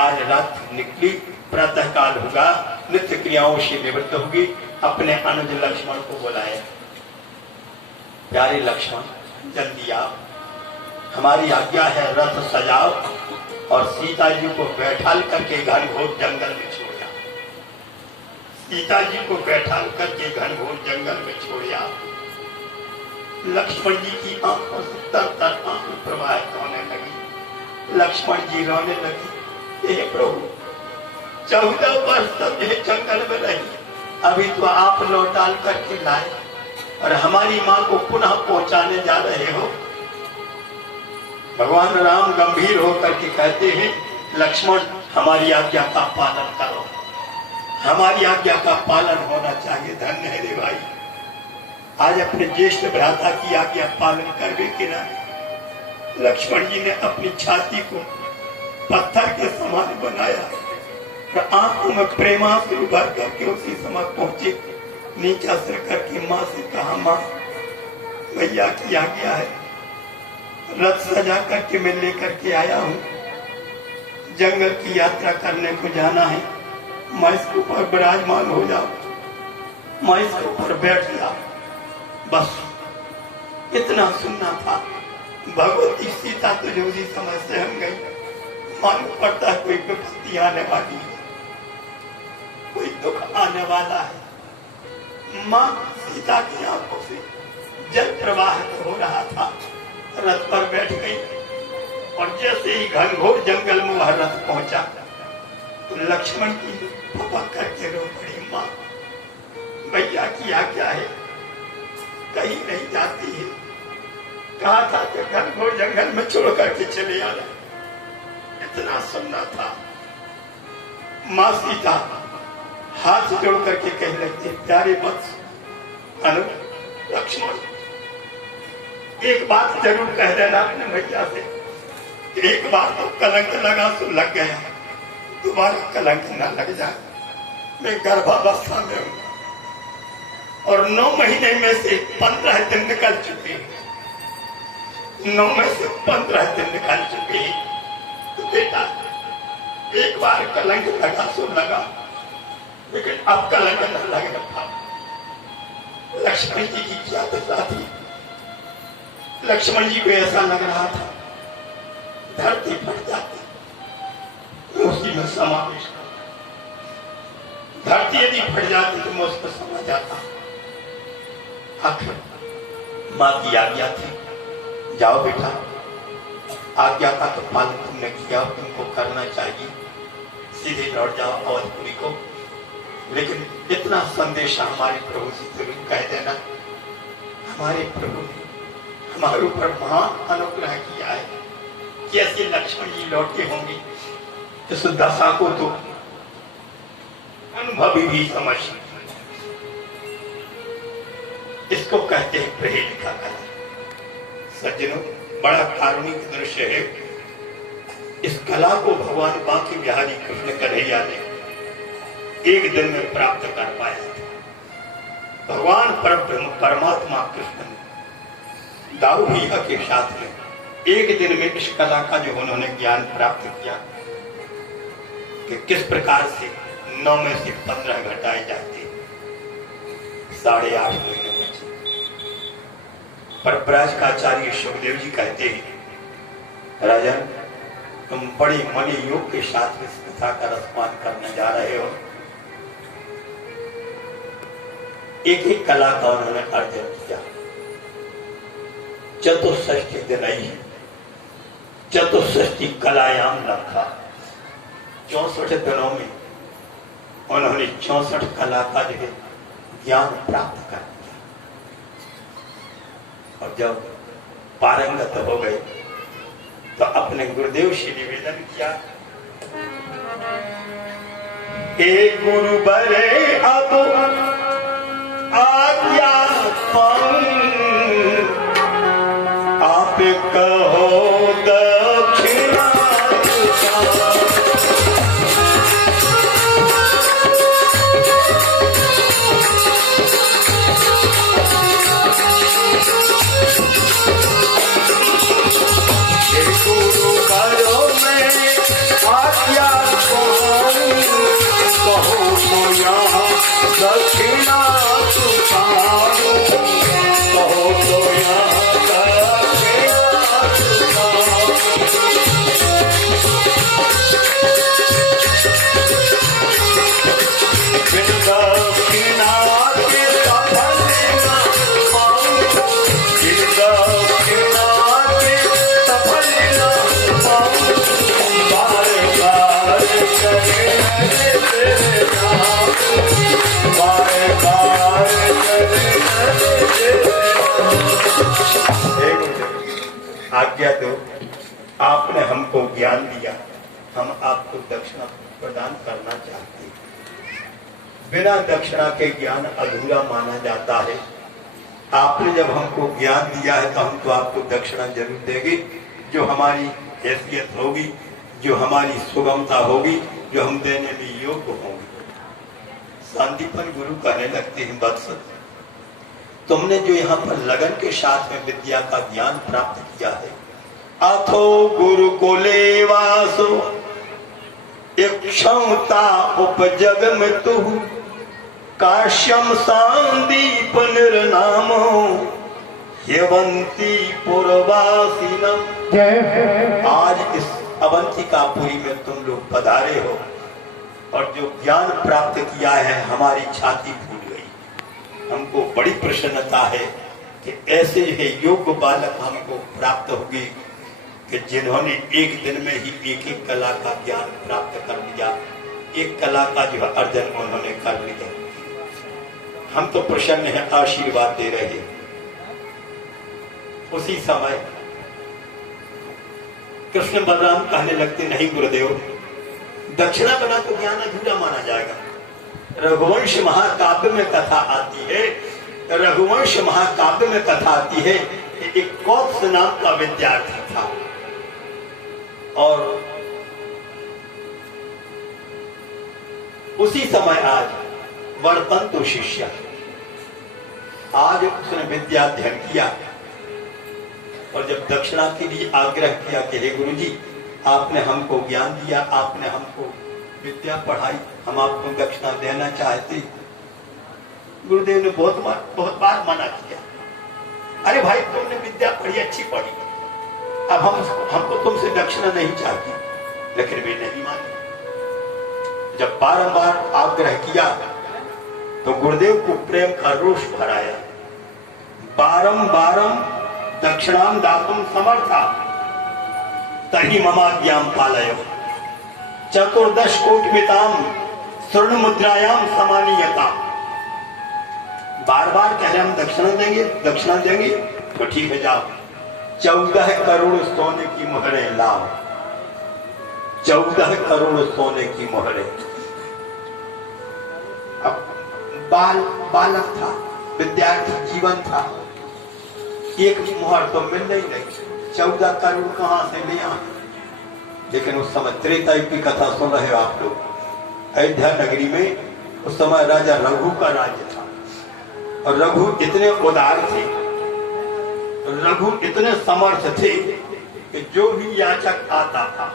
आज रात निकली, प्रातः काल होगा, नित्य क्रियाओं से निवृत्त होगी। अपने अनुज लक्ष्मण को बुलाए, प्यारे लक्ष्मण जल्दी आओ, हमारी आज्ञा है रथ सजाओ और सीता जी को बैठाल करके घनघोर जंगल में छोड़ आओ। सीता जी को बैठाल करके घनघोर जंगल में छोड़ आओ। लक्ष्मण जी की आंखों से तर तर आंसू प्रवाहित होने लगी। लक्ष्मण जी रोने लगे, हे प्रभु 14 वर्ष तक ये जंगल में रही, अभी तो आप लौटाल करके लाए और हमारी मां को पुनः पहुंचाने जा रहे हो। भगवान राम गंभीर होकर के कहते हैं, लक्ष्मण हमारी आज्ञा का पालन करो, हमारी आज्ञा का पालन होना चाहिए। धन्य है रे भाई, आज अपने ज्येष्ठ भ्राता की आज्ञा पालन करवे कि ना। लक्ष्मण जी ने अपनी छाती को पत्थर के समान बनाया और आंखों में प्रेमाश्रु भर करके उसी समय पहुंचे, नीचा सिर करके मां से कहा, मां भैया की आज्ञा है, रथ सजा करके मैं लेकर के आया हूं, जंगल की यात्रा करने को जाना है, मैं इसके ऊपर विराजमान हो जाऊं, मैं इसके ऊपर बैठ जाऊं। बस इतना सुनना था। भगवती सीता तो जो उसी समय से हम गई, मालूम पड़ता है कोई विपत्ति आने वाली है, कोई दुख आने वाला है। मां सीता की आंखों से जल प्रवाहित हो रहा था, रथ पर बैठ गई और जैसे ही घनघोर जंगल में वह रथ पहुंचा तो लक्ष्मण की फपक करके रो पड़ी, मां भैया की आज्ञा है, कहीं नहीं जाती है, कहा था कि घनघोर जंगल में छोड़ करके चले आना। इतना सुनना था। मां सीता हाथ जोड़ करके कहने लगती, प्यारे वत्स अनु लक्ष्मण, एक बात जरूर कह देना अपने भैया से, एक बार तो कलंक लगा तो लग गया, दोबारा कलंक ना लग जाए। मैं गर्भावस्था में हूं और 9 महीने में से 15 दिन निकल चुके हैं, 9 में से 15 दिन निकल चुके हैं। तो बेटा एक बार कलंक लगा सो लगा, लेकिन अब कलंक न लगे था। लक्ष्मण जी की क्या दशा थी। लक्ष्मण जी को ऐसा लग रहा था धरती फट जाती, उसी में समावेश, धरती यदि फट जाती तो मैं उसमें समा जाता। आखिर मां की आज्ञा थी, जाओ बेटा, आज्ञा का तो पालन तुमने किया, तुमको करना चाहिए, सीधे लौट जाओ अवधपुरी को। लेकिन इतना संदेश हमारे प्रभु से जरूर कह देना, हमारे प्रभु ने हमारे ऊपर महान अनुग्रह किया है कि ऐसे लक्ष्मण जी लौटे होंगे, इस दशा को तो अनुभवी भी समझ। इसको कहते हैं प्रेम का कला। सज्जनों, बड़ा कारुणिक दृश्य है। इस कला को भगवान बांके बिहारी कृष्ण कन्हैया ने एक दिन में प्राप्त कर पाया। भगवान परब्रह्म परमात्मा कृष्ण ने दाऊ भैया के साथ में एक दिन में इस कला का जो उन्होंने ज्ञान प्राप्त किया कि किस प्रकार से 9 में से 15 घटाए जाते, 8.5 महीने बचे। पर ब्रज का आचार्य सुखदेव जी कहते हैं, राजन तुम बड़े मणि योग के साथ इस कथा का रसपान करने जा रहे हो। एक एक कला का उन्होंने अर्जन किया। चतुष्षष्ठी दिन आई, चतुष्षष्ठी कलायाम रखा। 64 दिनों में उन्होंने 64 कला का जो है ज्ञान प्राप्त कर लिया। और जब पारंगत हो गए तो अपने गुरुदेव से निवेदन किया, हे गुरु बरे अब आज्ञा आप कहो दक्षिणा। गुरु करो मैं आज्ञा दो, आपने हमको ज्ञान दिया, हम आपको दक्षिणा प्रदान करना चाहते हैं। बिना दक्षिणा के ज्ञान अधूरा माना जाता है। आपने जब हमको ज्ञान दिया है तो हम तो आपको दक्षिणा जरूर देंगे, जो हमारी हैसियत होगी, जो हमारी सुगमता होगी, जो हम देने में योग्य होंगे। शांतिपन गुरु कहने लगते हैं, वत्स तुमने जो यहाँ पर लगन के साथ में विद्या का ज्ञान प्राप्त किया है, अथो गुरुकुले वासो इक्षमता उपजग में तु काश्यम सांदीप निर्नामो यवंती पुरवासिनम। आज इस अवंतिकापुरी में तुम लोग पधारे हो और जो ज्ञान प्राप्त किया है, हमारी छाती फूल गई। हमको बड़ी प्रसन्नता है कि ऐसे ही योग्य बालक हमको प्राप्त होगी कि जिन्होंने एक दिन में ही एक एक कला का ज्ञान प्राप्त कर लिया, एक कला का जो अर्जन उन्होंने कर लिया। हम तो प्रसन्न हैं, आशीर्वाद दे रहे हैं। उसी समय कृष्ण बलराम कहने लगते, नहीं गुरुदेव, दक्षिणा बना तो ज्ञान अधूरा माना जाएगा। रघुवंश महाकाव्य में कथा आती है, रघुवंश महाकाव्य में कथा आती है, एक कौत्स नाम का विद्यार्थी था और उसी समय आज वर्तंतु शिष्य, आज उसने विद्या अध्ययन किया और जब दक्षिणा के लिए आग्रह किया कि हे गुरुजी, आपने हमको ज्ञान दिया, आपने हमको विद्या पढ़ाई, हम आपको दक्षिणा देना चाहते। गुरुदेव ने बहुत बार मना किया, अरे भाई तुमने विद्या पढ़ी, अच्छी पढ़ी, अब हमको तुमसे दक्षिणा नहीं चाहती, लेकिन वे नहीं माने। जब बारंबार आग्रह किया तो गुरुदेव को प्रेम का रोष भराया। बारंबारम दक्षिणाम दातुम समर्था तही ममाज्ञाम पालय चतुर्दश कोटिमिताम स्वर्ण मुद्रायाम समानीयता। बार बार कह रहे हम दक्षिणा देंगे तो ठीक है, जाओ 14 करोड़ सोने की मोहरें लाओ, 14 करोड़ सोने की मोहरें। अब बालक था, विद्यार्थी जीवन था, एक मोहर तो मिल नहीं, 14 करोड़ कहां से ले आए। लेकिन उस समय त्रेता युग की कथा सुन रहे हो आप लोग। अयोध्या नगरी में उस समय राजा रघु का राज्य था और रघु इतने उदार थे, रघु इतने समर्थ थे कि जो भी याचक आता था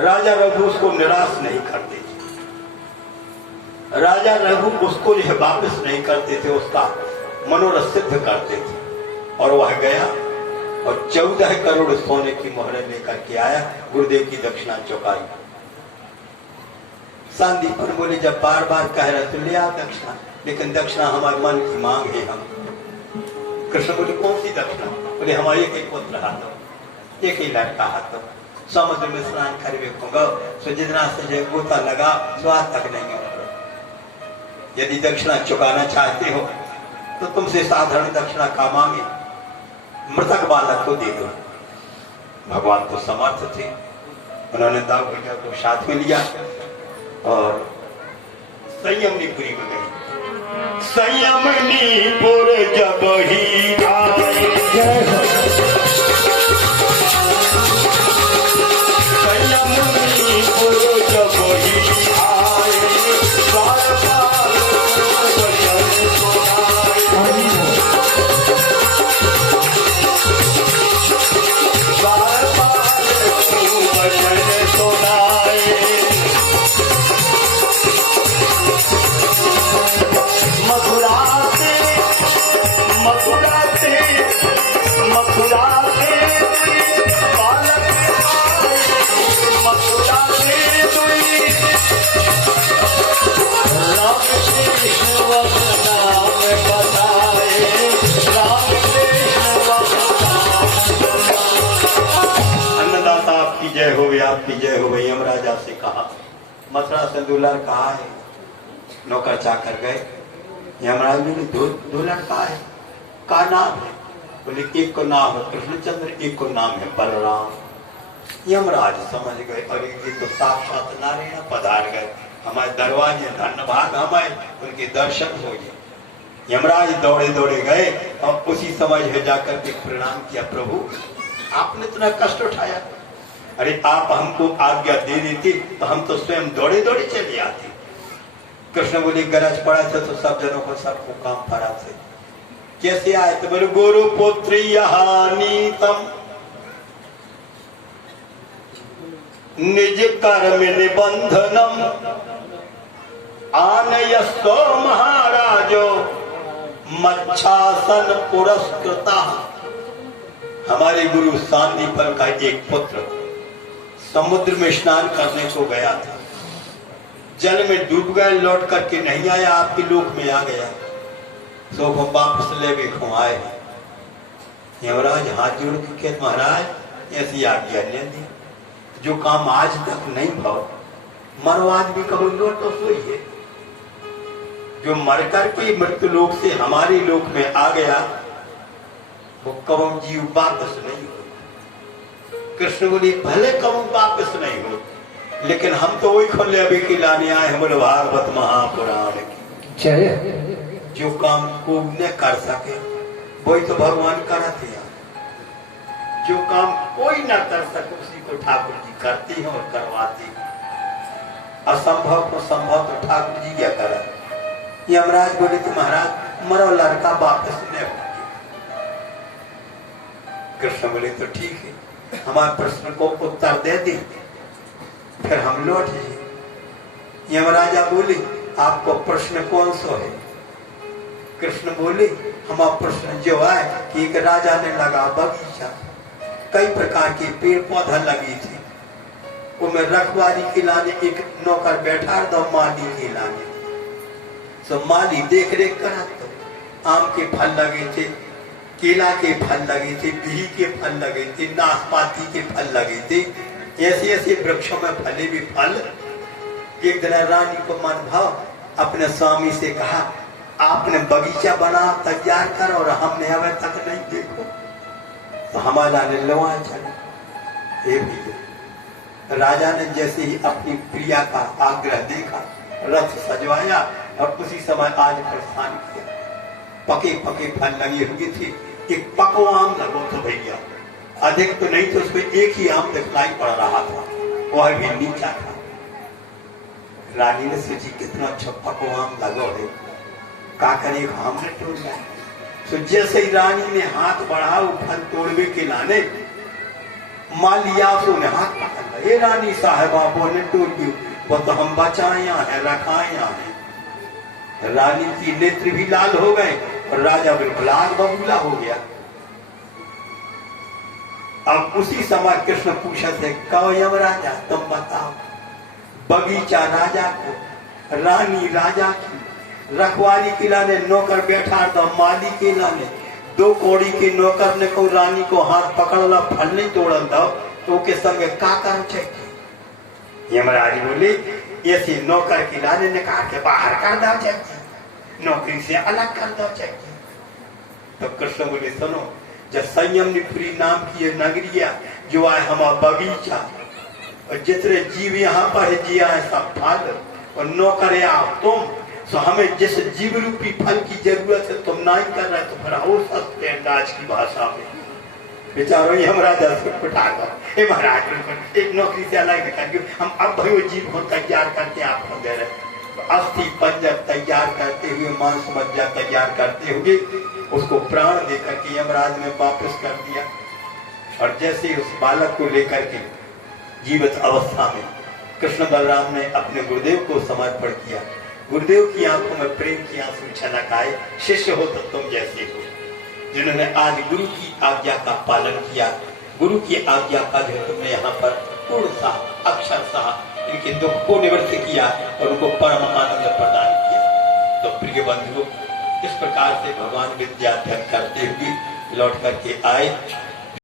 राजा रघु उसको निराश नहीं करते थे। राजा रघु उसको जो है वापस नहीं करते थे, उसका मनोरथ सिद्ध करते थे। और वह गया और 14 करोड़ सोने की मोहरें लेकर के आया, गुरुदेव की दक्षिणा चुकाई। सांदीपन बोले, जब बार बार कह रहे तो ले आ दक्षिणा, लेकिन दक्षिणा हमारे मन की मांग है। हम कृष्ण बोले, कौन सी दक्षिणा? बोले, हमारे एक पुत्र हाथों, एक ही लड़का हाथों, समुद्र में स्नान करवे होगा, सो जितना से गोता लगा स्वाद तक नहीं होगा। यदि दक्षिणा चुकाना चाहते हो तो तुमसे साधारण दक्षिणा का मांगे, मृतक बालक को दे दो। भगवान तो समर्थ थे, उन्होंने दाऊ भैया को साथ में लिया और संयमनीपुरी में गए। संयमनीपुर जब ही आए, संयमनीपुर जब ही आए, जय हो, आपकी जय हो। भाई यमराजा से कहा, मथुरा से दुल्हन कहा है, नौकर चाकर गए। यमराज ने दो लड़का है, का नाम है? बोले एक को नाम है कृष्णचंद्र, एक को नाम है बलराम। यमराज समझ गए, अरे ये तो साक्षात नारायण पधार गए हमारे दरवाजे, धन्य भाग हमारे उनके दर्शन हो गए। यमराज दौड़े दौड़े गए और उसी समय है जाकर के प्रणाम किया, प्रभु आपने इतना कष्ट उठाया, अरे आप हमको आज्ञा दे देते तो हम तो स्वयं दौड़े दौड़े चले आते। कृष्ण बोले गरज पड़ा था तो सब जनों को सबको काम पड़ा थे। कैसे आए तो बोले गुरु पुत्री नीतम निज कर्म निबंधनम आनयस्व महाराजो मच्छासन पुरस्कृता। हमारे गुरु सांदीपन का एक पुत्र समुद्र में स्नान करने को गया था, जल में डूब गए, लौट करके नहीं आया, आपके लोक में आ गया, सो हम वापस ले भी आए। यमराज हाथ जोड़ के कहते महाराज ऐसी आज्ञा ले दी, जो काम आज तक नहीं भाव मरो आदमी कहो लौट तो सोई है, जो मर करके मृत्यु लोक से हमारे लोक में आ गया वो कवम जीव वापस नहीं हो। कृष्ण बोले भले कवम वापस नहीं हो, लेकिन हम तो वही खोले अभी के लाने आए हैं, बोले भागवत महापुराण की जय। जो काम को न कर सके वही तो भगवान कराते हैं, जो काम कोई ना कर सके उसी को ठाकुर जी करती हैं और करवाती हैं। असंभव को संभव तो ठाकुर जी क्या करा। यमराज बोले तो महाराज मरो लड़का वापस नहीं हो। कृष्ण बोले तो ठीक है, हमारे प्रश्न को उत्तर दे दी, फिर हम लौट जाए। यमराजा बोले आपको प्रश्न कौन सा है। कृष्ण बोले हमारा प्रश्न जो है कि एक राजा ने लगा बगीचा, कई प्रकार के पेड़ पौधा लगी थी, उनमें रखवाली के लाने एक नौकर बैठा दो माली के लाने, तो माली देख रेख करा, तो आम के फल लगे थे, केला के फल लगे थे, बिही के फल लगे थे, नाशपाती के फल लगे थे, ऐसे ऐसे वृक्षों में फले भी फल। एक दिन रानी को मन भाव अपने स्वामी से कहा आपने बगीचा बना तैयार कर और हमने अभी तक नहीं देखो, तो हमारा ने लवा चले। राजा ने जैसे ही अपनी प्रिया का आग्रह देखा, रथ सजवाया और उसी समय आज प्रस्थान किया। पके पके फल लगे हुए थे, एक पको आम लगो तो भैया, अधिक तो नहीं तो उसमें एक ही आम दिखलाई पड़ रहा था, वह भी नीचा था। रानी ने सोची कितना अच्छा पको आम लगो है, का करे हमने तोड़ लिया। तो जैसे ही रानी ने हाथ बढ़ा वो फल तोड़वे के लाने, मालिया तो ने हाथ पकड़ लिया, रानी साहबा बोले तोड़ दी, वो तो हम बचाया है रखाया है। रानी की नेत्र भी लाल हो गए और राजा बिल्कुल आग बबूला हो गया। अब उसी समय कृष्ण पूछा थे कहो यमराजा तुम बताओ, बगीचा राजा को, रानी राजा की, रखवाली के लाने नौकर बैठा दो माली के लाने, दो कौड़ी के नौकर ने को रानी को हाथ पकड़ला फल नहीं तोड़न दो तो के संगे का कर चाहिए। यमराज बोले ऐसे नौकर के लाने ने कहा के बाहर कर दो चाहिए, नौकरी से अलग कर दो चाहिए। तो कृष्ण बोले सुनो, जब संयमपुरी नाम की नगरिया जो है हमारा बगीचा और जितने जीव यहाँ पर जिया है सब फल और नौकर आओ तुम, तो हमें जिस जीव रूपी फल की जरूरत है तुम नहीं कर रहे तो फिर और सस्ते अंदाज की भाषा में बेचारो यमराजा से उठाकर महाराज एक नौकरी से अलग करके हम अब भाई वो जीव को तैयार करके आपको दे रहे, अस्थि पंजर तैयार करते हुए, मांस मज्जा तैयार करते हुए उसको प्राण देकर के यमराज ने वापस कर दिया। और जैसे उस बालक को लेकर के जीवित अवस्था में कृष्ण बलराम ने अपने गुरुदेव को समर्पण किया। गुरुदेव की आंखों में प्रेम की आंसू छलक आए, शिष्य हो तो तुम जैसे हो, जिन्होंने आज गुरु की आज्ञा का पालन किया, गुरु की आज्ञा का जो तुमने यहाँ पर पूर्ण सा अक्षर सा इनके दुख को निवृत्त किया और उनको परम आनंद प्रदान किया। तो प्रिय बंधुओं, इस प्रकार से भगवान विद्या अध्ययन करते हुए लौट करके आए।